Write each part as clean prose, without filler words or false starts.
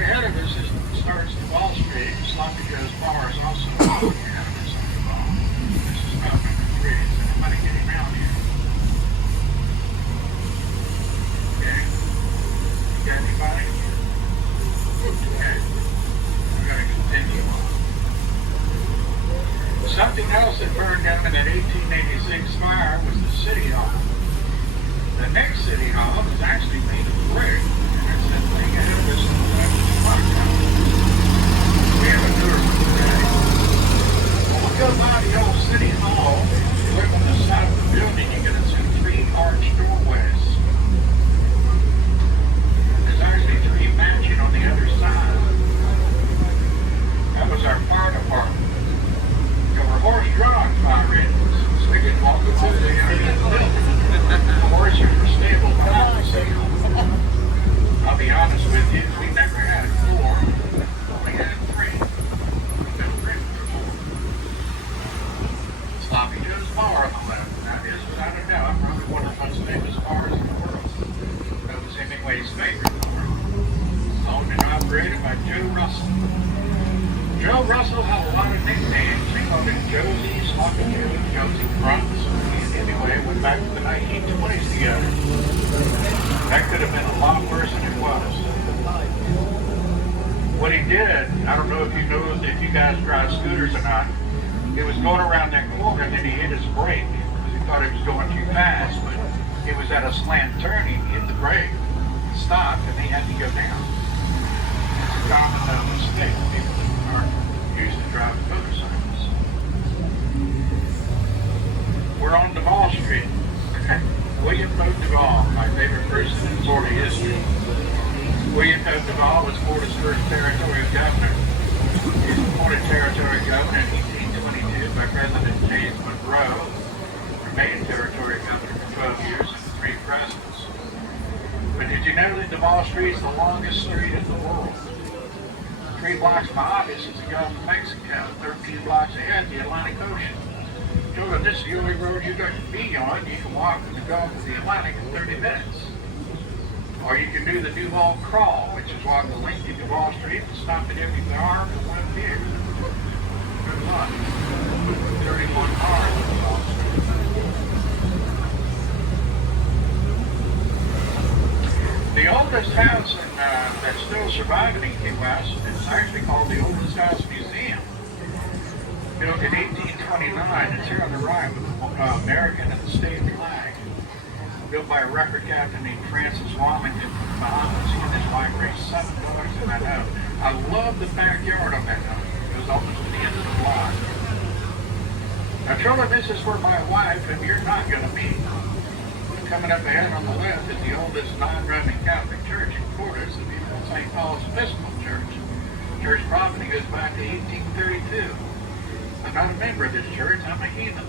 ahead of us starts the Wall Street. Sloppy Joe's Bar is also ahead of us on the ball. This is about number 3. Is anybody getting around here? Okay. Got anybody? Okay. We're going to continue on. Something else that burned down in that 1886 fire was the City Hall. The next City Hall was actually made of brick, and that's the thing ahead of us. We have a newer one today. When we go by the old City Hall, you look on the side of the building, you're going to see 3 arched doorways. There's actually 3 matching on the other side. That was our fire department. There were horse-drawn fire engines, so we could walk through the area of the building. The horses were stable behind the City Hall. I'll be honest with you, we never had 4. We had 3. We've been 3 before. Sloppy Joe's Bar on the left. That is, without a doubt, probably one of the most famous bars in the world. That was Hemingway's favorite bar. Owned and operated by Joe Russell. Joe Russell had a lot of nicknames. He called him Josie, Sloppy Joe, Josie Fronts. Anyway, went back to the 1920s together. That could have been a lot worse than it was. What he did, I don't know if you guys drive scooters or not, he was going around that corner and then he hit his brake because he thought he was going too fast, but it was at a slant turn, he hit the brake, stopped, and he had to go down. It's a common mistake. People are used to driving motorcycles. We're on Duval Street. William Pope Duval, my favorite person in Florida history. William Pope Duval was Florida's first territorial governor. He was appointed territorial governor in 1822 by President James Monroe. Remained territorial governor for 12 years and 3 presidents. But did you know that Duval Street is the longest street in the world? 3 blocks behind us is the Gulf of Mexico. 13 blocks ahead, the Atlantic Ocean. Children, this is the only road you're going to be on. You can walk from the Gulf to the Atlantic in 30 minutes. Or you can do the Duval Crawl, which is walk the length of Duval Street and stop at every bar for 1 beer. Good luck. 31 cars on Duval Street. The oldest house that's still surviving in Key West is actually called the Oldest House Museum. Built in 1829, it's here on the right with the American and the state flag. Built by a record captain named Francis Walmington from the Bahamas. He and his wife raised 7 dogs in that home. I love the backyard of that home. It was almost to the end of the block. Now children, this is where my wife and you're not going to meet. Coming up ahead on the left is the oldest non-Roman Catholic church in Florida. It's the St. Paul's Episcopal Church. Church property goes back to 1832. I'm not a member of this church, I'm a heathen.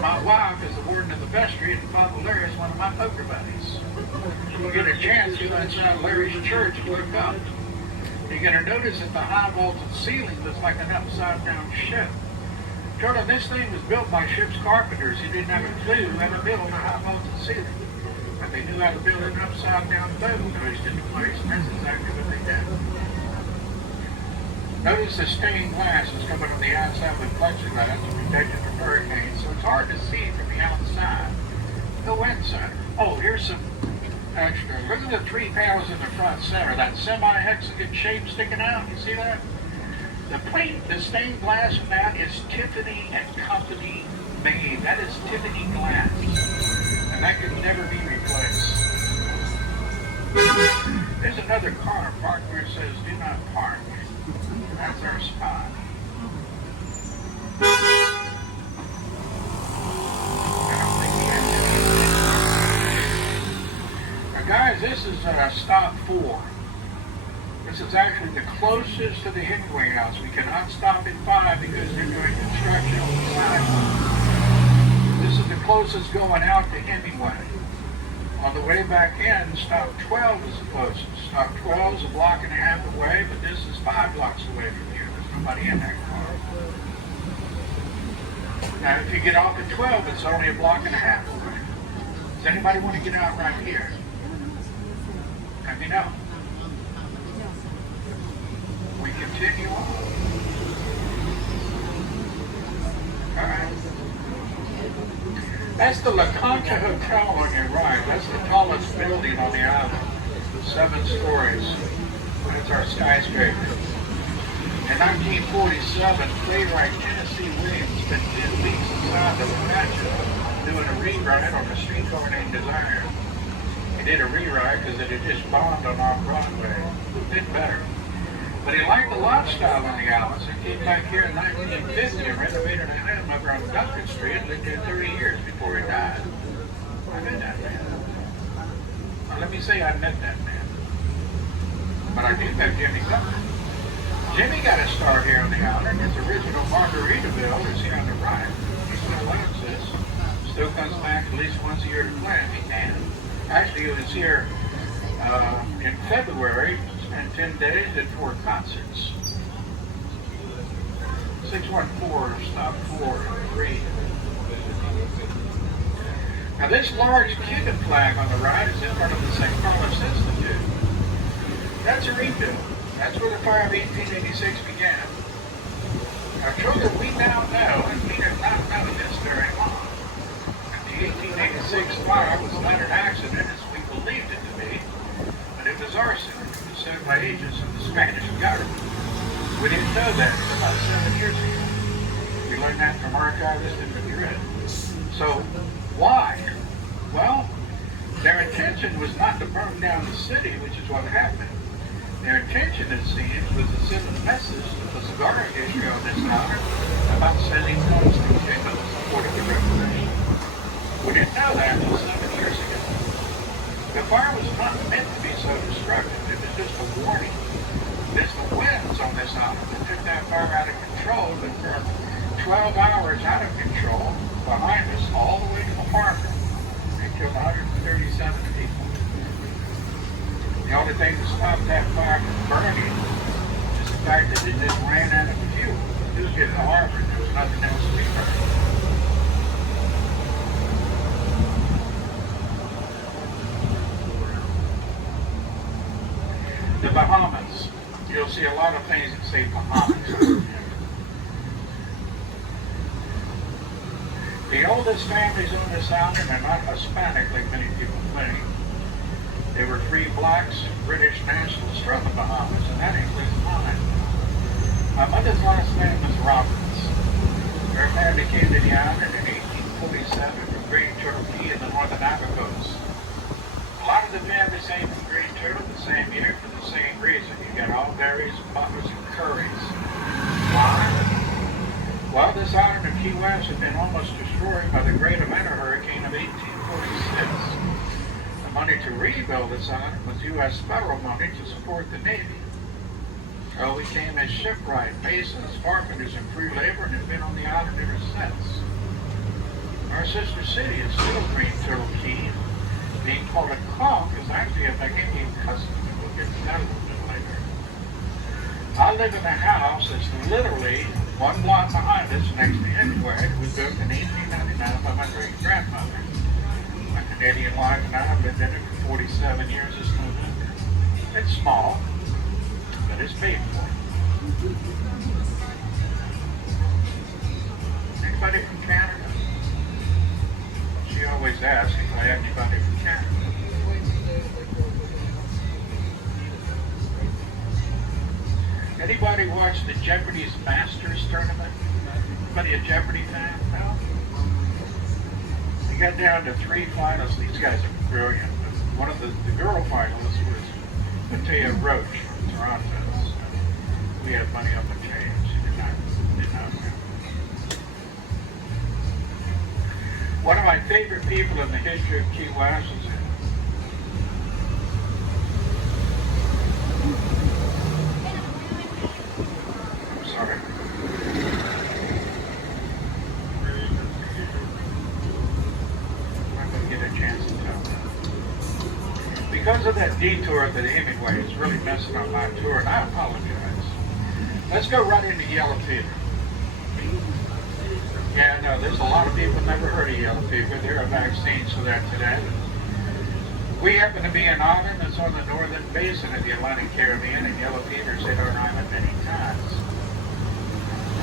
My wife is the warden of the vestry, and Father Larry is one of my poker buddies. So you'll get a chance to go inside Larry's church and look up. You're going to notice that the high vaulted ceiling looks like an upside down ship. Children, this thing was built by ship's carpenters who didn't have a clue how to build a high vaulted ceiling. But they knew how to build an upside down boat pushed into place, and that's exactly what they did. Notice the stained glass is coming on the outside with plexiglass to protect it from hurricanes, so it's hard to see from the outside. Go inside. Oh, here's some extra. Look at the 3 panels in the front center, that semi-hexagon shape sticking out. You see that? The stained glass in that is Tiffany and Company made. That is Tiffany glass, and that could never be replaced. There's another car parked where it says "Do not park." That's our spot. Now guys, this is stop 4. This is actually the closest to the Hemingway house. We cannot stop at 5 because they're doing construction on the sidewalk. This is the closest going out to Hemingway. On the way back in, stop 12 is the closest. Stop 12 is a block and a half away, but this is 5 blocks away from here. There's nobody in that car. Now, if you get off at 12, it's only a block and a half away. Does anybody want to get out right here? Let me know. continue on. Alright. That's the La Concha Hotel on your right. That's the tallest building on the island. 7 stories. That's our skyscraper. In 1947, playwright Tennessee Williams spent 10 weeks inside the Concha doing a rewrite on a streetcar named Desire. He did a rewrite because it had just bombed on off-Broadway. It did better. But he liked the lifestyle on the island, so he came back here in 1950 and renovated a home over on Duncan Street and lived here 30 years before he died. I met that man. Well, let me say I met that man. But I did know Jimmy Duncan. Jimmy got a start here on the island. His original Margaritaville is here on the right. He still owns this. Still comes back at least once a year to play if he can. Actually, he was here in February, spent 10 days, did 4 concerts. 614, stop 4-3. Now this large Cuban flag on the right is in front of the St. Carlos Institute. That's a rebuild. That's where the fire of 1886 began. Now children, we now know, and we have not known this very long, that the 1886 fire was not an accident as we believed it to be, but it was arson. It was set by agents of the Spanish government. We didn't know that until about 7 years ago. We learned that from archivists in Madrid. So, why? Well, their intention was not to burn down the city, which is what happened. Their intention, it seems, was to send a message to the cigar industry on this island about sending guns to Cuba to support the revolution. We didn't know that until 7 years ago. The fire was not meant to be so destructive. It was just a warning. It's the winds on this island that took that fire out of control, but for 12 hours out of control behind us all the way to the harbor. They killed 137 people. The only thing that stopped that fire from burning is the fact that it just ran out of fuel. It was getting the harbor. There was nothing else to be burned. The Bahamas. You'll see a lot of things that say Bahamas. The oldest families on this island are not Hispanic like many people think. They were free blacks, British nationals from the Bahamas, and that includes mine. My mother's last name was Roberts. Her family came to the island in 1847 from Great Turtle Key in the northern Abacos. A lot of the families came from Great Turtle the same year for the same reason. You got all berries, butlers, and curries. Why? Well, this island of Key West had been almost destroyed by the Great Atlanta Hurricane of 1846. The money to rebuild this island was U.S. federal money to support the Navy. So we came as shipwright, masons, carpenters, and free labor, and have been on the island ever since. Our sister city is still Green Turtle Key. Being called a conch is actually a Bahamian custom, and we'll get to that a little bit later. I live in a house that's literally 1 block behind us next to Edgewood. It was built in 1899 by my great-grandmother. My Canadian wife and I have lived in it for 47 years this November. It's small, but it's paid for. Anybody from Canada? She always asks if I have anybody from Canada. Anybody watch the Jeopardy's Masters tournament? Anybody a Jeopardy fan? No? We got down to 3 finalists. These guys are brilliant. One of the girl finalists was Matea Roach from Toronto. So we had money up the chain. She did not win. One of my favorite people in the history of Key West is because of that detour at the Hemingway, it's really messing up my tour, and I apologize. Let's go right into yellow fever. Yeah, no, there's a lot of people never heard of yellow fever. There are vaccines for that today. We happen to be an island that's on the northern basin of the Atlantic Caribbean, and yellow fever's hit our island many times.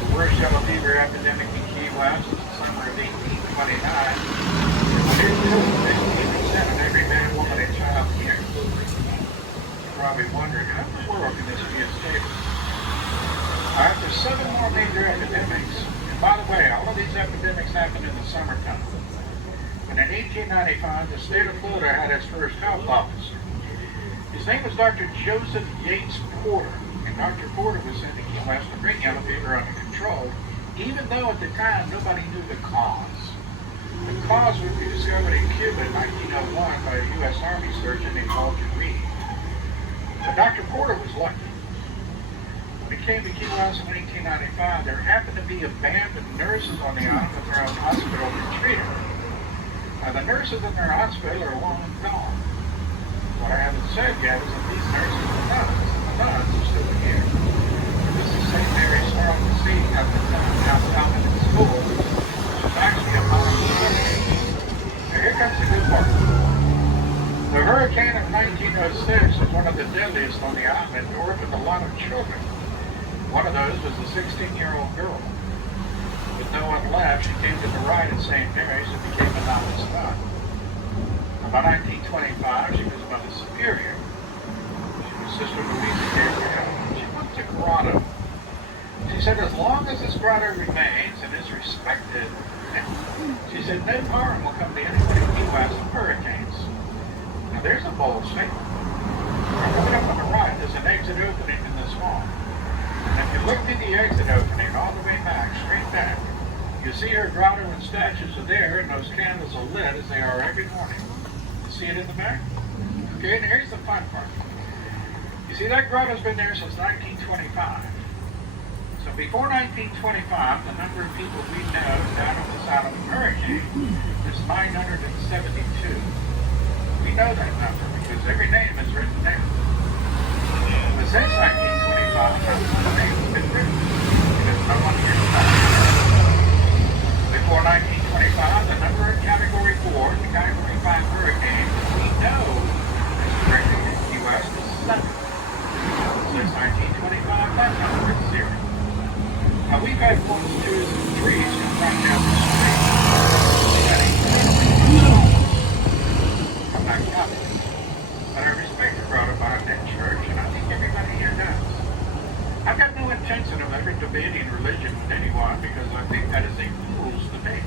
The worst yellow fever epidemic in Key West was the summer of 1829. It killed 15% of every man, woman, and child here. You're probably wondering, how in the world can this be escaped? After 7 more major epidemics, and by the way, all of these epidemics happened in the summertime. And in 1895, the state of Florida had its first health officer. His name was Dr. Joseph Yates Porter, and Dr. Porter was sent to Key West to bring yellow fever under control, even though at the time nobody knew the cause. The cause would be discovered in Cuba in 1901 by a U.S. Army surgeon named Walter Reed. But Dr. Porter was lucky. When he came to Key West in 1895, there happened to be abandoned nurses on the island with their own hospital to treat her. Now, the nurses in their hospital are long gone. What I haven't said yet is that these nurses are nuns, and the nuns are still here. This is St. Mary's Pharmacy at the time now common in school, which is actually a modern hurricane. Now, here comes the good part. The hurricane of 1906 was one of the deadliest on the island and north with a lot of children. One of those was a 16-year-old girl. With no one left, she came to the right at St. Mary's and became a novice nun. By 1925, she was Mother Superior. She was Sister Louisa Gabrielle. She went to grotto. She said, as long as this grotto remains and is respected, she said, no harm will come to anyone in Key West from hurricanes. Now, there's a bold statement. Now, coming up on the right, there's an exit opening in the swamp. And if you look through the exit opening all the way back, straight back, you see her grotto and statues are there, and those candles are lit as they are every morning. You see it in the back? Okay, and here's the fun part. You see that grotto's been there since 1925. So before 1925, the number of people we know died on the side of a hurricane is 972. We know that number because every name is written there. But since 1925, the names have been written because no one hears about it. Before 1925, the number in Category 4, the Category 5 hurricane that we know is directed at Key West is 7. Since 1925, that number is 0. Now, we've had 1s, 2s, and 3s come right down the street. That ain't I'm not Catholic, but I respect the grotto behind that church, and I think everybody here does. I've got no intention of ever debating religion with anyone because I think that is a fool's debate.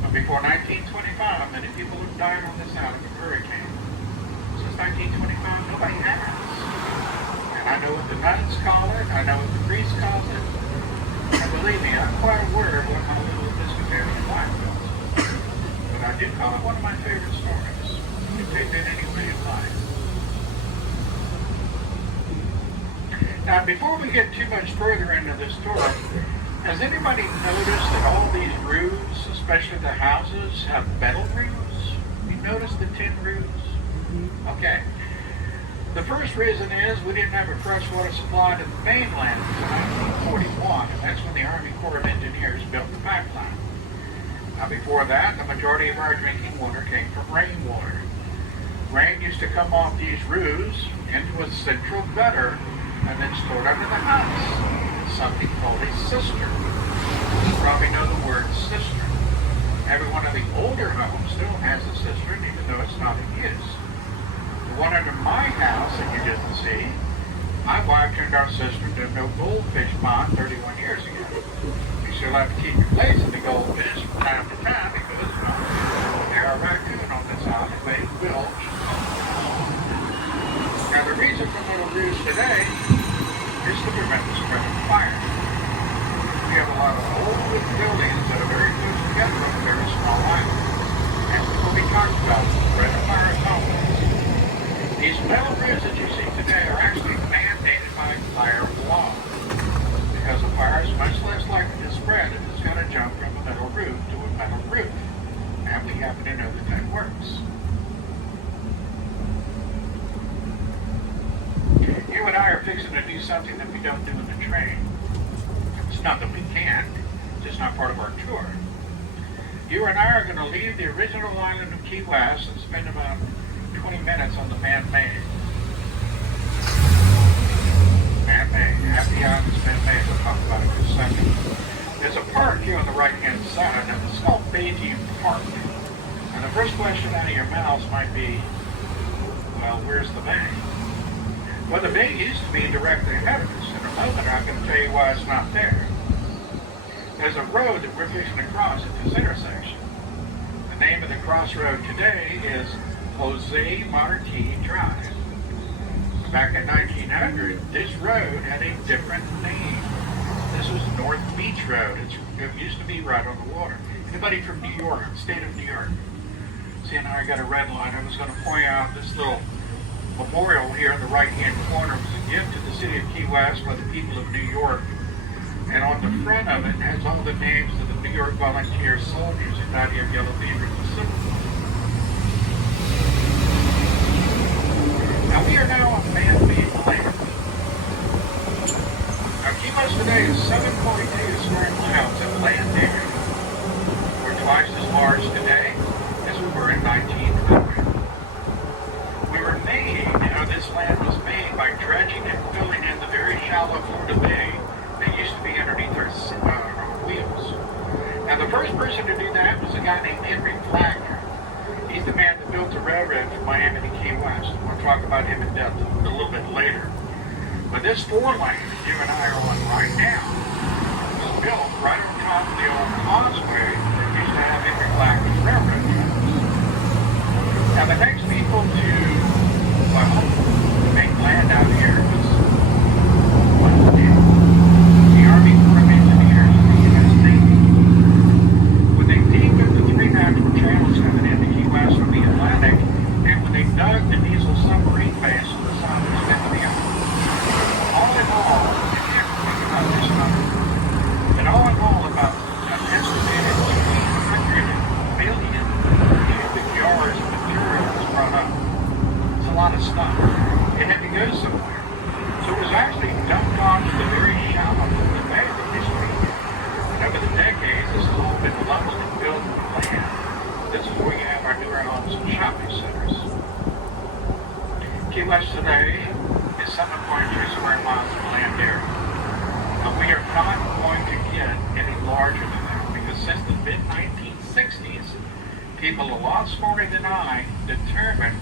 But before 1925, many people have died on this island of hurricane. Since 1925, nobody has. And I know what the nuns call it, I know what the priest calls it, and believe me, I'm quite aware of what my little Episcopalian life does. But I do call it one of my favorite stories. You can take that any way you like. Now, before we get too much further into this story, has anybody noticed that all these roofs, especially the houses, have metal roofs? You notice the tin roofs? Okay. The first reason is we didn't have a freshwater supply to the mainland until 1941, and that's when the Army Corps of Engineers built the pipeline. Now, before that, the majority of our drinking water came from rainwater. Rain used to come off these roofs into a central gutter and then stored under the house, something called a cistern. You probably know the word cistern. Every one of the older homes still has a cistern, even though it's not in use. The one under my house that you didn't see, my wife turned our cistern to no goldfish pond 31 years ago. You still have to keep replacing the goldfish from time to time because, well, there are raccoons on this island and they will eat goldfish. Now, the reason for little roofs today is to prevent the spread of fire. We have a lot of old wood buildings that are very close together on a very small island. And what we talked about, the spread of fire is always. These metal roofs that you see today are actually mandated by fire law because a fire is much less likely to spread if it's going to jump from a metal roof to a metal roof. And we happen to know that that works. You and I are fixing to do something that we don't do in the train. It's not that we can't, it's just not part of our tour. You and I are going to leave the original island of Key West and spend about 20 minutes on the man-made. Man-made. Happy Island's man-made. We'll talk about it in a second. There's a park here on the right-hand side, and it's called Bayview Park. And the first question out of your mouths might be, well, where's the bay? Well, the bay used to be directly ahead of us. In a moment, I'm going to tell you why it's not there. There's a road that we're fixing to cross at this intersection. The name of the crossroad today is Jose Marti Drive. Back in 1900, this road had a different name. This was North Beach Road. It used to be right on the water. Anybody from New York, state of New York? See, now I got a red line. I was going to point out this little memorial here in the right-hand corner was a gift to the city of Key West by the people of New York. And on the front of it has all the names of the New York volunteer soldiers who died of yellow fever in the Civil War. Now we are now on man-made land. Now Key West today is 7.2 square miles of land area. We're twice as large today as we were in 1900. We were made, this land was made by dredging and filling in the very shallow Florida Bay that used to be underneath our wheels. Now the first person to do that was a guy named Henry Flagler. He's the man that built the railroad from Miami to Key West. We'll talk about him in depth a little bit later. But this 4-lane that you and I are on right now was built right on top of the old causeway that used to have Henry Flagler's railroad tracks. Now the next people to make land out here was the Army Corps of Engineers and the U.S. Navy. When they deepened the 3 natural channels coming into Key West from the Atlantic, and when they dug the diesel submarine base on the south end of the island, all in all, if you ever think about this number, and all in all about an estimated 200 million cubic yards of material was brought up. It's a lot of stuff. It had to go somewhere. So it was actually dumped onto the very shallow of the bay that used to be here. And over the decades, this has all been leveled and built with land. This is where you have our newer homes and shopping centers. Key West today is 7.2 square miles of land area. But we are not going to get any larger than that because since the mid-1960s, people a lot smarter than I determined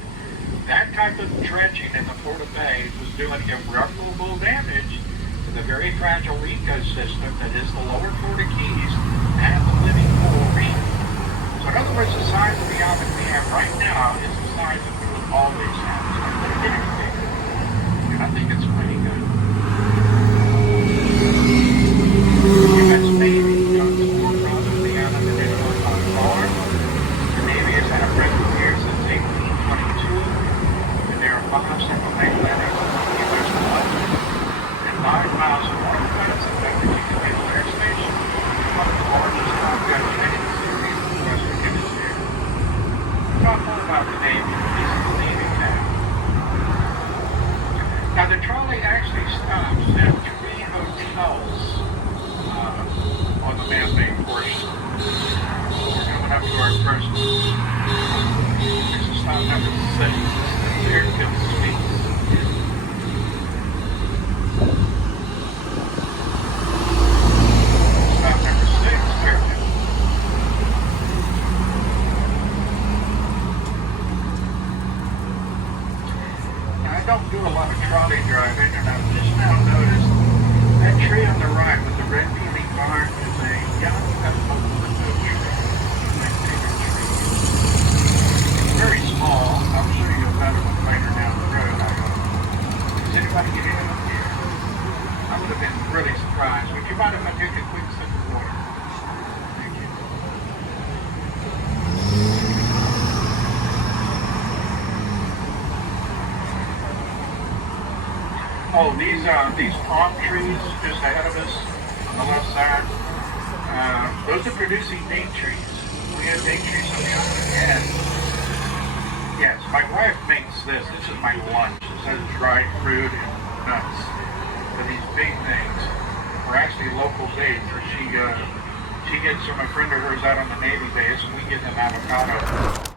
that type of dredging in the Florida Bay was doing irreparable damage to the very fragile ecosystem that is the lower Florida Keys and the living coral reef. So in other words, the size of the island we have right now is the size that we would always have. It's not going to get any bigger. And I think it's pretty good. U.S. Navy owns the forefront of the island and they work on farm. The Navy has had a presence here since 1822. There are 5 central main landings on the Key West Coast and 9 miles of waterfronts in the Virginia Air Station, one of the largest cargo training facilities in the Western Hemisphere. We'll talk more about the Navy. This is the Navy town. Now the trolley actually stops at 3 hotels on the man-made portion. We're coming up to our first one. This is stop number 6. Here comes Sweet. Stop number 6, Fairfield. Now, I don't do a lot of trolley driving, and I've just now noticed that tree on the right with the red peely bark is a young oak tree. My favorite tree. It's very small. I'll show you a better one later down the road. Does anybody get in up here? I would have been really surprised. Would you mind if I take a quick sip of water? Thank you. Oh, these palm trees just ahead of us on the left side, those are producing date trees. We have date trees on the other end. Yes, my wife makes this. This is my lunch. This has dried fruit and nuts. And these big things are actually local dates. She gets from a friend of hers out on the Navy base, and we get them avocado.